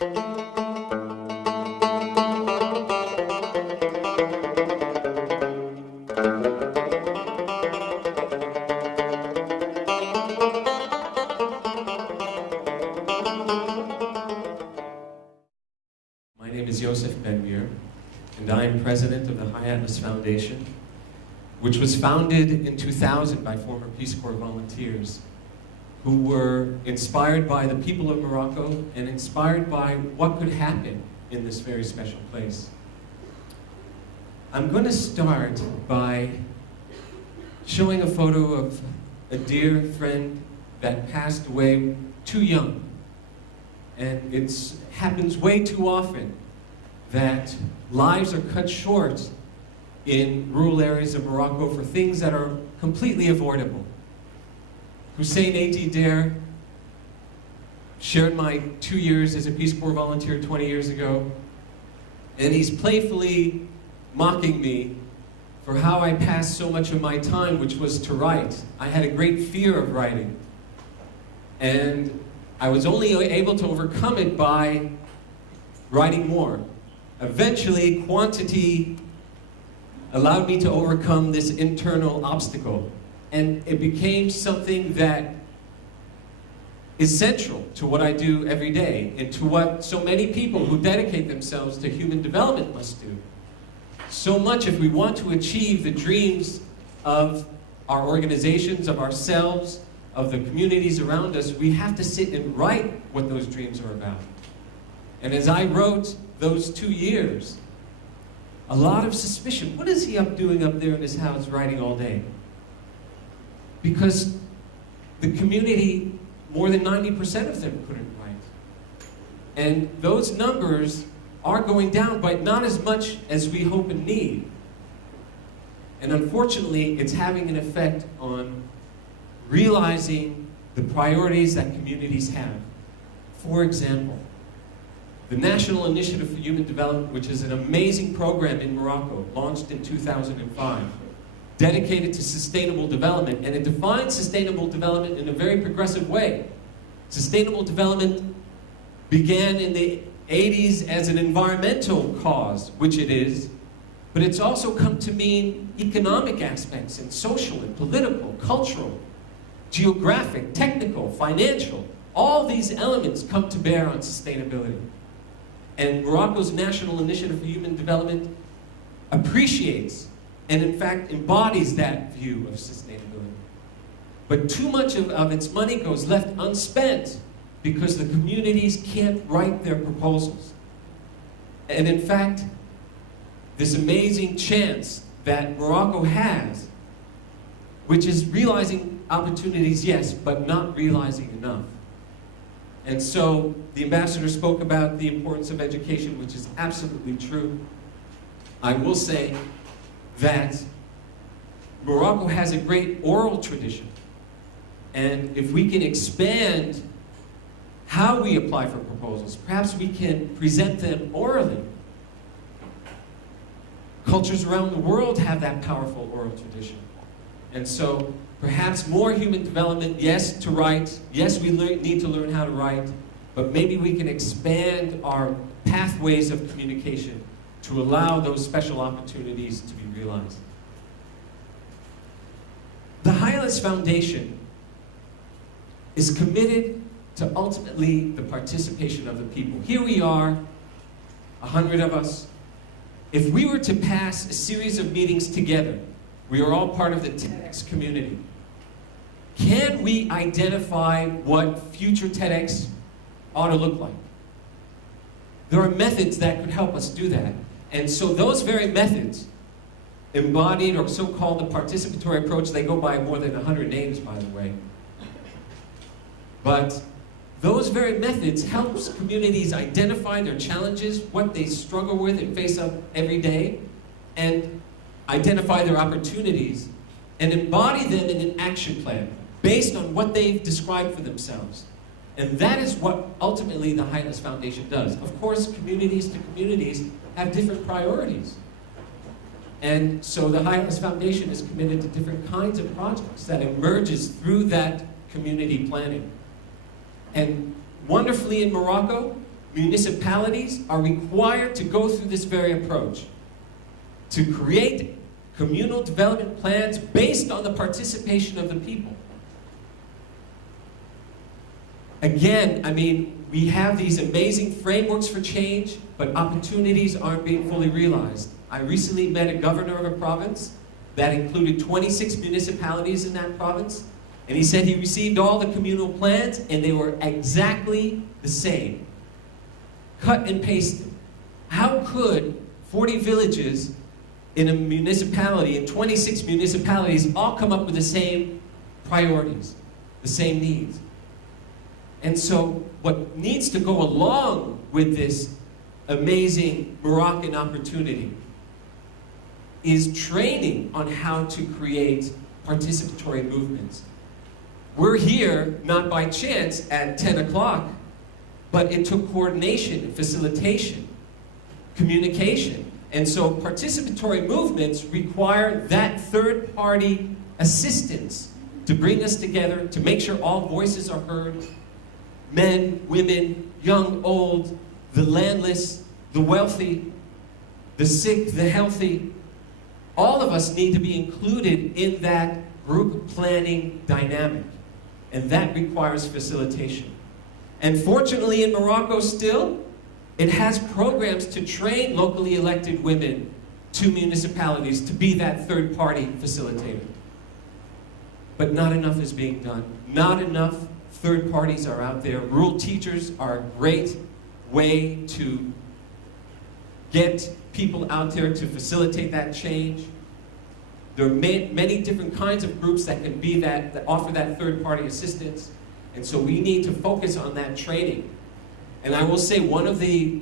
My name is Yossef Ben-Meir, and I am president of the High Atlas Foundation, which was founded in 2000 by former Peace Corps volunteers who were inspired by the people of Morocco and inspired by what could happen in this very special place. I'm going to start by showing a photo of a dear friend that passed away too young. And it happens way too often that lives are cut short in rural areas of Morocco for things that are completely avoidable. Hussein A.D. Dare shared my 2 years as a Peace Corps volunteer 20 years ago, and he's playfully mocking me for how I passed so much of my time, which was to write. I had a great fear of writing, and I was only able to overcome it by writing more. Eventually, quantity allowed me to overcome this internal obstacle, and it became something that is central to what I do every day and to what so many people who dedicate themselves to human development must do. So much, if we want to achieve the dreams of our organizations, of ourselves, of the communities around us, we have to sit and write what those dreams are about. And as I wrote those 2 years, a lot of suspicion. What is he doing up there in his house writing all day? Because the community, more than 90% of them couldn't write. And those numbers are going down, but not as much as we hope and need. And unfortunately, it's having an effect on realizing the priorities that communities have. For example, the National Initiative for Human Development, which is an amazing program in Morocco, launched in 2005, dedicated to sustainable development, and it defines sustainable development in a very progressive way. Sustainable development began in the 80s as an environmental cause, which it is, but it's also come to mean economic aspects and social and political, cultural, geographic, technical, financial. All these elements come to bear on sustainability. And Morocco's National Initiative for Human Development appreciates and in fact embodies that view of sustainability. But too much of its money goes left unspent because the communities can't write their proposals. And in fact, this amazing chance that Morocco has, which is realizing opportunities, yes, but not realizing enough. And so the ambassador spoke about the importance of education, which is absolutely true. I will say that Morocco has a great oral tradition. And if we can expand how we apply for proposals, perhaps we can present them orally. Cultures around the world have that powerful oral tradition. And so perhaps more human development, yes, to write, yes, we need to learn how to write, but maybe we can expand our pathways of communication to allow those special opportunities to be realized. The High Atlas Foundation is committed to ultimately the participation of the people. Here we are, 100 of us. If we were to pass a series of meetings together, we are all part of the TEDx community. Can we identify what future TEDx ought to look like? There are methods that could help us do that. And so those very methods, embodied or so-called the participatory approach, they go by more than 100 names, by the way. But those very methods help communities identify their challenges, what they struggle with and face up every day, and identify their opportunities, and embody them in an action plan based on what they've described for themselves. And that is what ultimately the High Atlas Foundation does. Of course, communities to communities have different priorities. And so the High Atlas Foundation is committed to different kinds of projects that emerges through that community planning. And wonderfully in Morocco, municipalities are required to go through this very approach, to create communal development plans based on the participation of the people. Again, I mean, we have these amazing frameworks for change, but opportunities aren't being fully realized. I recently met a governor of a province that included 26 municipalities in that province, and he said he received all the communal plans and they were exactly the same. Cut and pasted. How could 40 villages in a municipality, in 26 municipalities, all come up with the same priorities, the same needs? And so what needs to go along with this amazing Moroccan opportunity is training on how to create participatory movements. We're here, not by chance, at 10 o'clock, but it took coordination, facilitation, communication. And so participatory movements require that third-party assistance to bring us together, to make sure all voices are heard. Men, women, young, old, the landless, the wealthy, the sick, the healthy. All of us need to be included in that group planning dynamic. And that requires facilitation. And fortunately in Morocco still, it has programs to train locally elected women to municipalities to be that third-party facilitator. But not enough is being done. Not enough third parties are out there. Rural teachers are a great way to get people out there to facilitate that change. There are many different kinds of groups that can be that offer that third-party assistance. And so we need to focus on that training. And I will say one of the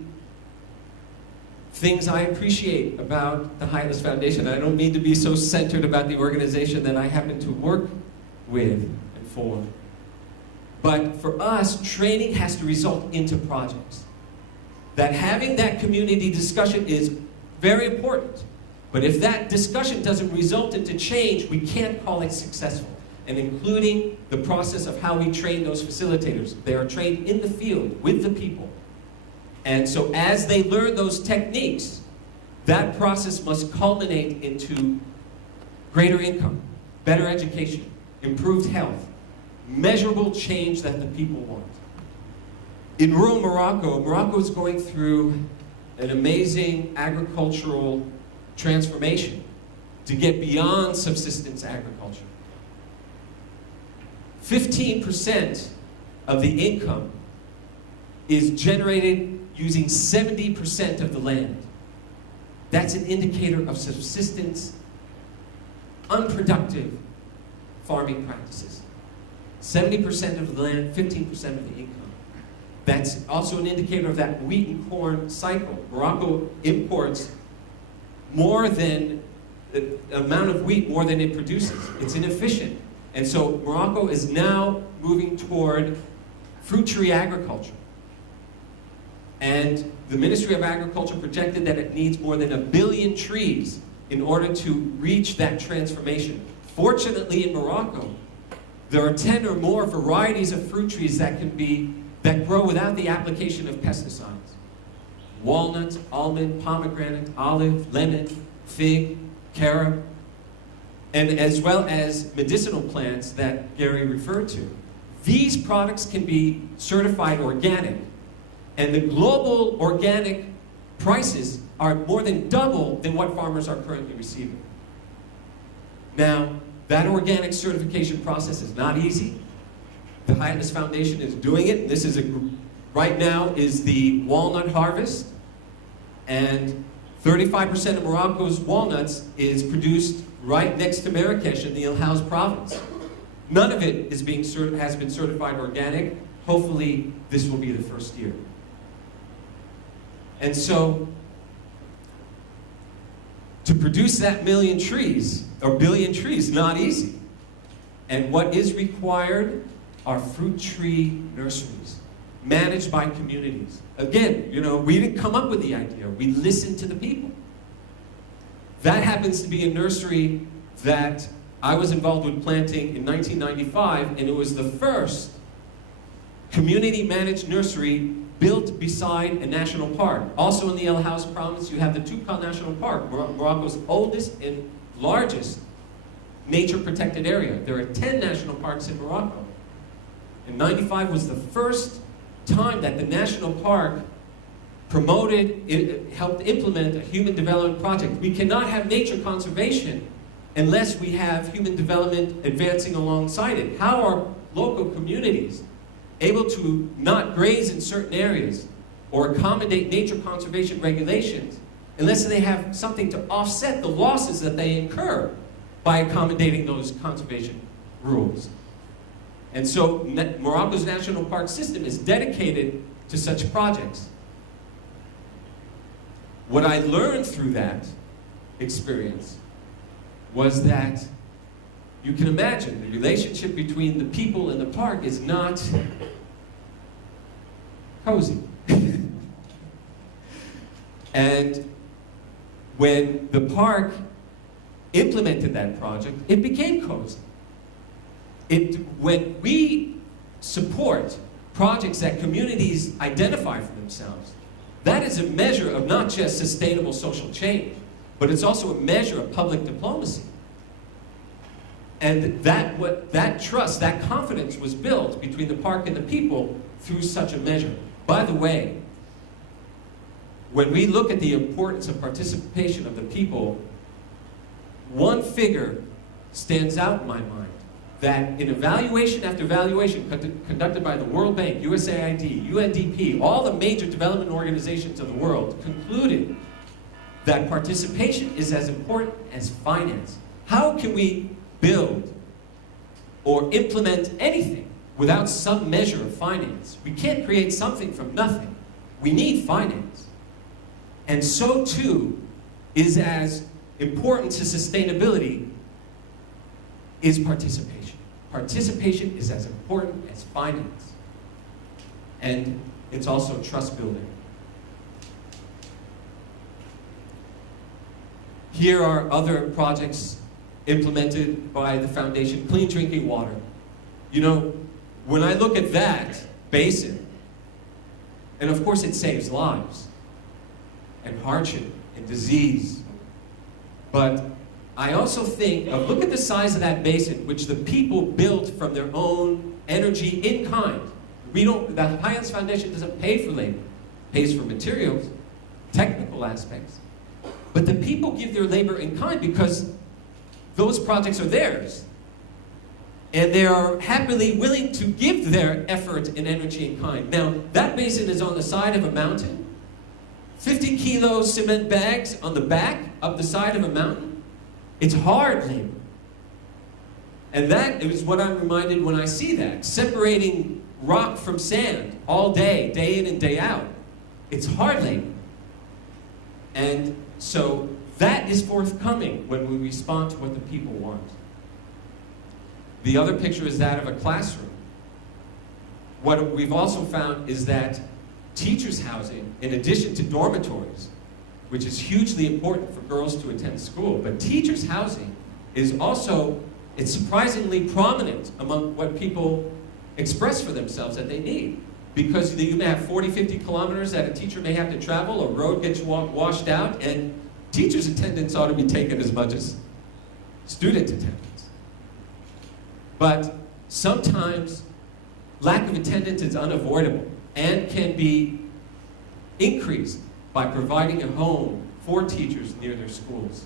things I appreciate about the Humanities Foundation, I don't mean to be so centered about the organization that I happen to work with and for, but for us, training has to result into projects. That having that community discussion is very important. But if that discussion doesn't result into change, we can't call it successful. And including the process of how we train those facilitators. They are trained in the field with the people. And so as they learn those techniques, that process must culminate into greater income, better education, improved health, measurable change that the people want. In rural Morocco, Morocco is going through an amazing agricultural transformation to get beyond subsistence agriculture. 15% of the income is generated using 70% of the land. That's an indicator of subsistence, unproductive farming practices. 70% of the land, 15% of the income. That's also an indicator of that wheat and corn cycle. Morocco imports more than the amount of wheat more than it produces. It's inefficient. And so Morocco is now moving toward fruit tree agriculture. And the Ministry of Agriculture projected that it needs more than 1 billion trees in order to reach that transformation. Fortunately in Morocco, there are 10 or more varieties of fruit trees that grow without the application of pesticides. Walnut, almond, pomegranate, olive, lemon, fig, carob, and as well as medicinal plants that Gary referred to. These products can be certified organic, and the global organic prices are more than double than what farmers are currently receiving. Now, that organic certification process is not easy. The Humanities Foundation is doing it. This is right now is the Walnut Harvest, and 35% of Morocco's walnuts is produced right next to Marrakesh in the El Haus province. None of it has been certified organic. Hopefully, this will be the first year. And so, to produce that million trees, or billion trees, not easy. And what is required are fruit tree nurseries, managed by communities. Again, we didn't come up with the idea. We listened to the people. That happens to be a nursery that I was involved with planting in 1995, and it was the first community-managed nursery built beside a national park. Also in the El House province, you have the Toubkal National Park, Morocco's oldest and largest nature-protected area. There are 10 national parks in Morocco. And 95 was the first time that the national park promoted, it helped implement a human development project. We cannot have nature conservation unless we have human development advancing alongside it. How are local communities able to not graze in certain areas or accommodate nature conservation regulations unless they have something to offset the losses that they incur by accommodating those conservation rules? And so Morocco's national park system is dedicated to such projects. What I learned through that experience was that you can imagine the relationship between the people and the park is not cozy. And when the park implemented that project, it became cozy. When we support projects that communities identify for themselves, that is a measure of not just sustainable social change, but it's also a measure of public diplomacy. And that trust, that confidence was built between the park and the people through such a measure. By the way, when we look at the importance of participation of the people, one figure stands out in my mind, that in evaluation after evaluation conducted by the World Bank, USAID, UNDP, all the major development organizations of the world concluded that participation is as important as finance. How can we build or implement anything without some measure of finance? We can't create something from nothing. We need finance. And so too is as important to sustainability is participation. Participation is as important as finance. And it's also trust building. Here are other projects implemented by the foundation. Clean drinking water. You know, when I look at that basin, and of course it saves lives, and hardship, and disease, but I also think of, look at the size of that basin, which the people built from their own energy in kind. The Humanities Foundation doesn't pay for labor, it pays for materials, technical aspects. But the people give their labor in kind because those projects are theirs. And they are happily willing to give their effort and energy in kind. Now, that basin is on the side of a mountain. 50 kilo cement bags on the back, up the side of a mountain. It's hard labor. And that is what I'm reminded when I see that. Separating rock from sand all day, day in and day out. It's hard labor. And so that is forthcoming when we respond to what the people want. The other picture is that of a classroom. What we've also found is that teachers' housing, in addition to dormitories, which is hugely important for girls to attend school, but teachers' housing is also, it's surprisingly prominent among what people express for themselves that they need. Because you may have 40, 50 kilometers that a teacher may have to travel, a road gets washed out, and teachers' attendance ought to be taken as much as student attendance. But sometimes lack of attendance is unavoidable and can be increased by providing a home for teachers near their schools.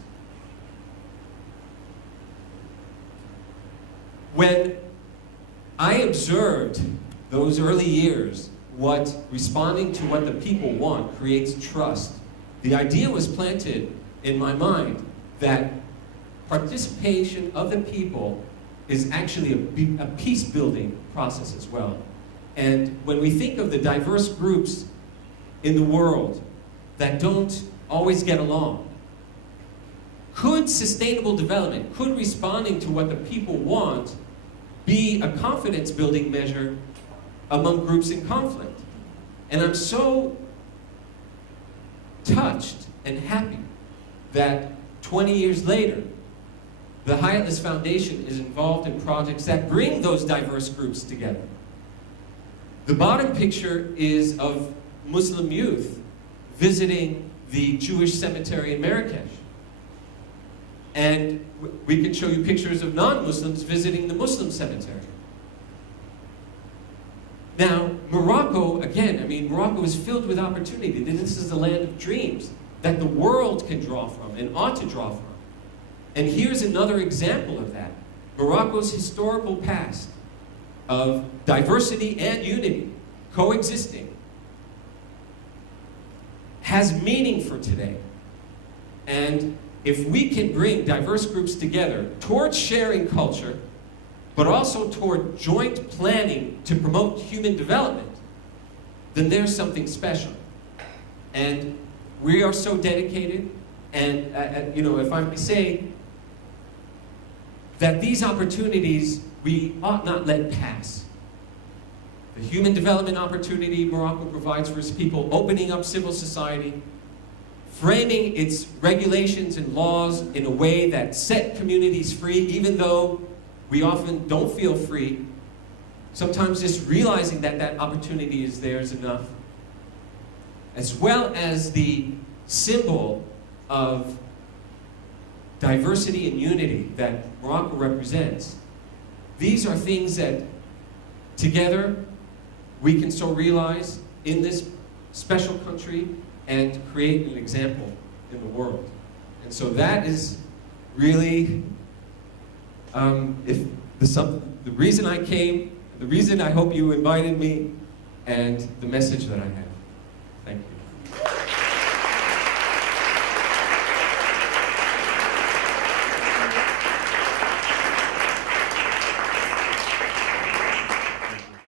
When I observed those early years, what responding to what the people want creates trust, the idea was planted in my mind that participation of the people is actually a peace-building process as well. And when we think of the diverse groups in the world that don't always get along, could sustainable development, could responding to what the people want be a confidence-building measure among groups in conflict? And I'm so touched and happy that 20 years later, the Humanities Foundation is involved in projects that bring those diverse groups together. The bottom picture is of Muslim youth visiting the Jewish cemetery in Marrakesh. And we can show you pictures of non-Muslims visiting the Muslim cemetery. Now, Morocco, again, I mean, Morocco is filled with opportunity. This is the land of dreams that the world can draw from and ought to draw from. And here's another example of that. Morocco's historical past of diversity and unity coexisting has meaning for today. And if we can bring diverse groups together towards sharing culture, but also toward joint planning to promote human development, then there's something special. And we are so dedicated, and you know, if I may say, that these opportunities we ought not let pass. The human development opportunity Morocco provides for its people, opening up civil society, framing its regulations and laws in a way that set communities free, even though we often don't feel free. Sometimes just realizing that that opportunity is there is enough. As well as the symbol of diversity and unity that Morocco represents. These are things that together we can so realize in this special country and create an example in the world. And so that is really the reason I came, the reason I hope you invited me, and the message that I have.